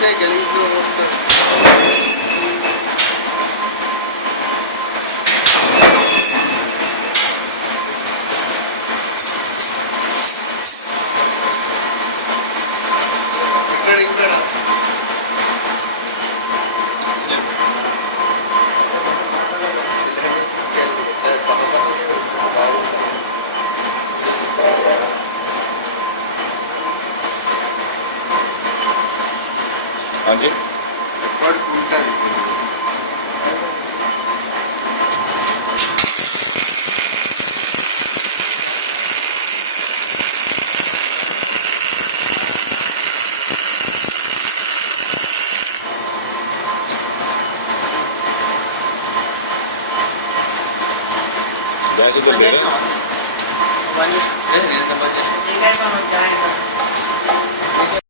వచ్చాయి గలీజ్గా మొత్తం. ఇక్కడ हाँ जी गैस इधर ले रहे हैं